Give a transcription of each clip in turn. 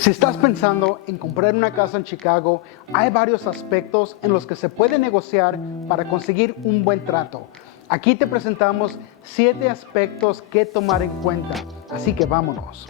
Si estás pensando en comprar una casa en Chicago, hay varios aspectos en los que se puede negociar para conseguir un buen trato. Aquí te presentamos 7 aspectos que tomar en cuenta, así que vámonos.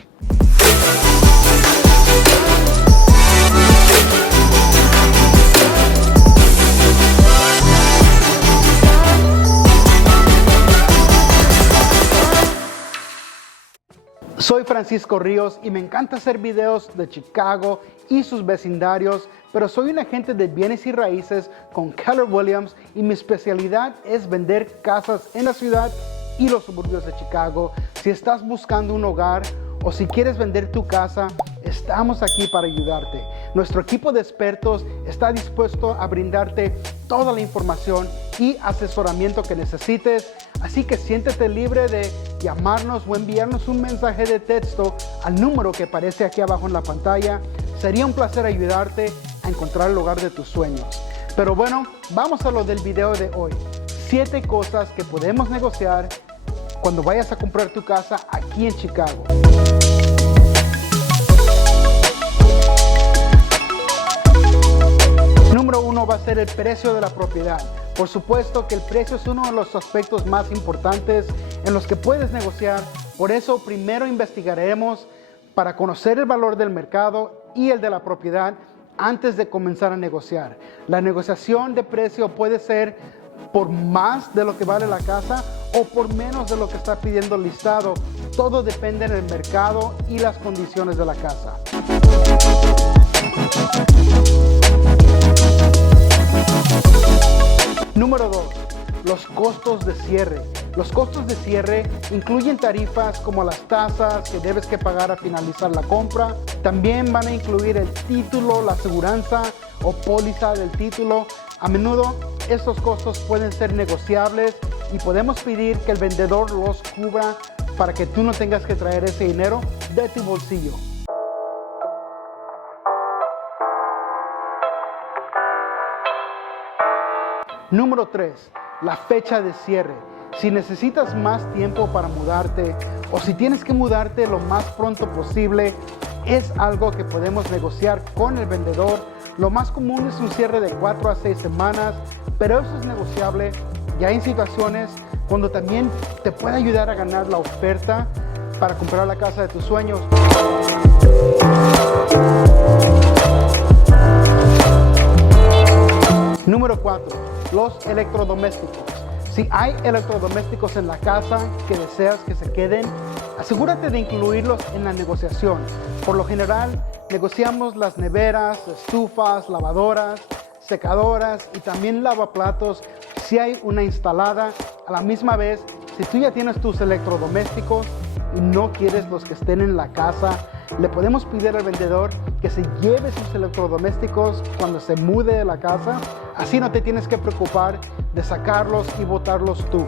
Soy Francisco Ríos y me encanta hacer videos de Chicago y sus vecindarios, pero soy un agente de bienes y raíces con Keller Williams y mi especialidad es vender casas en la ciudad y los suburbios de Chicago. Si estás buscando un hogar o si quieres vender tu casa, estamos aquí para ayudarte. Nuestro equipo de expertos está dispuesto a brindarte toda la información y asesoramiento que necesites, así que siéntete libre de llamarnos o enviarnos un mensaje de texto al número que aparece aquí abajo en la pantalla. Sería un placer ayudarte a encontrar el hogar de tus sueños. Pero bueno, vamos a lo del video de hoy. 7 cosas que podemos negociar cuando vayas a comprar tu casa aquí en Chicago. Número 1 va a ser el precio de la propiedad. Por supuesto que el precio es uno de los aspectos más importantes en los que puedes negociar. Por eso primero investigaremos para conocer el valor del mercado y el de la propiedad antes de comenzar a negociar. La negociación de precio puede ser por más de lo que vale la casa o por menos de lo que está pidiendo el listado. Todo depende del mercado y las condiciones de la casa. Número 2. Los costos de cierre. Los costos de cierre incluyen tarifas como las tasas que debes que pagar al finalizar la compra. También van a incluir el título, la aseguranza o póliza del título. A menudo estos costos pueden ser negociables y podemos pedir que el vendedor los cubra para que tú no tengas que traer ese dinero de tu bolsillo. Número 3. La fecha de cierre. Si necesitas más tiempo para mudarte o si tienes que mudarte lo más pronto posible, es algo que podemos negociar con el vendedor. Lo más común es un cierre de 4 a 6 semanas, pero eso es negociable. Ya hay situaciones cuando también te puede ayudar a ganar la oferta para comprar la casa de tus sueños. Número 4. Los electrodomésticos. Si hay electrodomésticos en la casa que deseas que se queden, asegúrate de incluirlos en la negociación. Por lo general, negociamos las neveras, estufas, lavadoras, secadoras y también lavaplatos si hay una instalada. A la misma vez, si tú ya tienes tus electrodomésticos y no quieres los que estén en la casa, le podemos pedir al vendedor que se lleve sus electrodomésticos cuando se mude de la casa. Así no te tienes que preocupar de sacarlos y botarlos tú.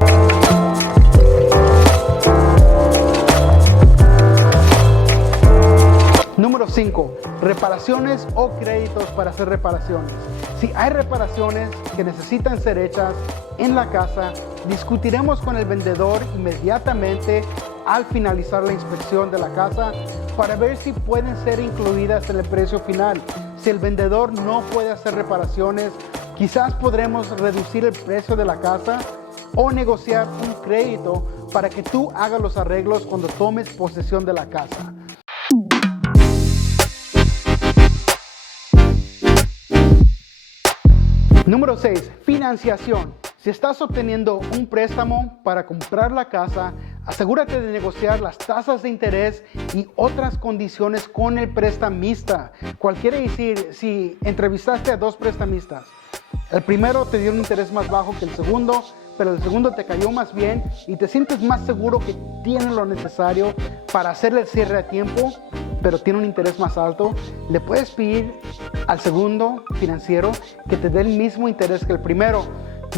Número 5. Reparaciones o créditos para hacer reparaciones. Si hay reparaciones que necesitan ser hechas en la casa, discutiremos con el vendedor inmediatamente al finalizar la inspección de la casa para ver si pueden ser incluidas en el precio final. Si el vendedor no puede hacer reparaciones, quizás podremos reducir el precio de la casa o negociar un crédito para que tú hagas los arreglos cuando tomes posesión de la casa. Número 6. Financiación. Si estás obteniendo un préstamo para comprar la casa, asegúrate de negociar las tasas de interés y otras condiciones con el prestamista. ¿Cuál quiere decir? Si entrevistaste a 2 prestamistas, el primero te dio un interés más bajo que el segundo, pero el segundo te cayó más bien y te sientes más seguro que tiene lo necesario para hacerle el cierre a tiempo, pero tiene un interés más alto, le puedes pedir al segundo financiero que te dé el mismo interés que el primero.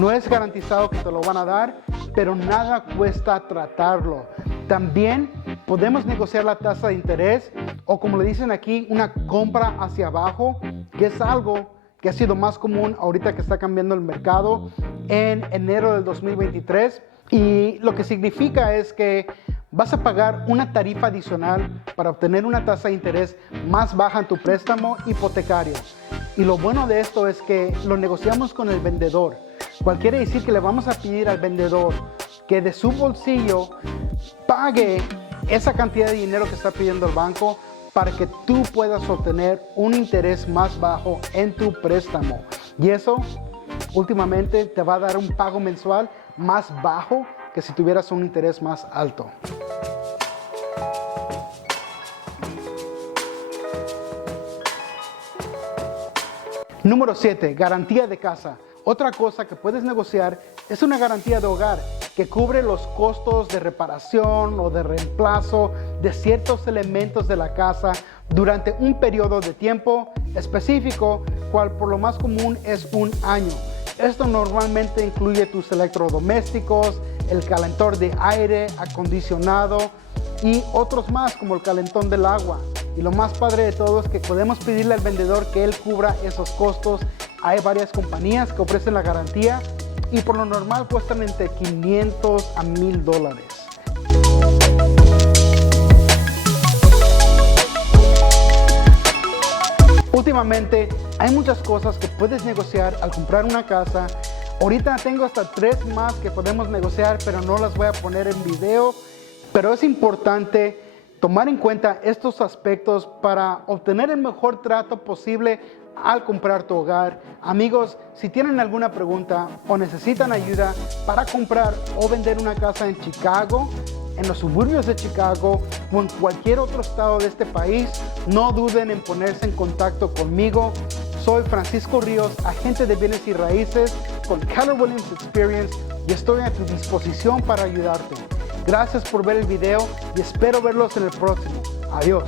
No es garantizado que te lo van a dar, pero nada cuesta tratarlo. También podemos negociar la tasa de interés o, como le dicen aquí, una compra hacia abajo, que es algo que ha sido más común ahorita que está cambiando el mercado en enero del 2023. Y lo que significa es que vas a pagar una tarifa adicional para obtener una tasa de interés más baja en tu préstamo hipotecario. Y lo bueno de esto es que lo negociamos con el vendedor, cual quiere decir que le vamos a pedir al vendedor que de su bolsillo pague esa cantidad de dinero que está pidiendo el banco para que tú puedas obtener un interés más bajo en tu préstamo. Y eso últimamente te va a dar un pago mensual más bajo que si tuvieras un interés más alto. Número 7. Garantía de casa. Otra cosa que puedes negociar es una garantía de hogar que cubre los costos de reparación o de reemplazo de ciertos elementos de la casa durante un periodo de tiempo específico, cual por lo más común es un año. Esto normalmente incluye tus electrodomésticos, el calentor de aire acondicionado y otros más como el calentón del agua. Y lo más padre de todo es que podemos pedirle al vendedor que él cubra esos costos. Hay varias compañías que ofrecen la garantía y por lo normal cuestan entre $500 a $1,000. Últimamente hay muchas cosas que puedes negociar al comprar una casa. Ahorita tengo hasta 3 más que podemos negociar, pero no las voy a poner en video. Pero es importante tomar en cuenta estos aspectos para obtener el mejor trato posible al comprar tu hogar. Amigos, si tienen alguna pregunta o necesitan ayuda para comprar o vender una casa en Chicago, en los suburbios de Chicago o en cualquier otro estado de este país, no duden en ponerse en contacto conmigo. Soy Francisco Ríos, agente de bienes y raíces con Keller Williams Experience y estoy a tu disposición para ayudarte. Gracias por ver el video y espero verlos en el próximo. Adiós.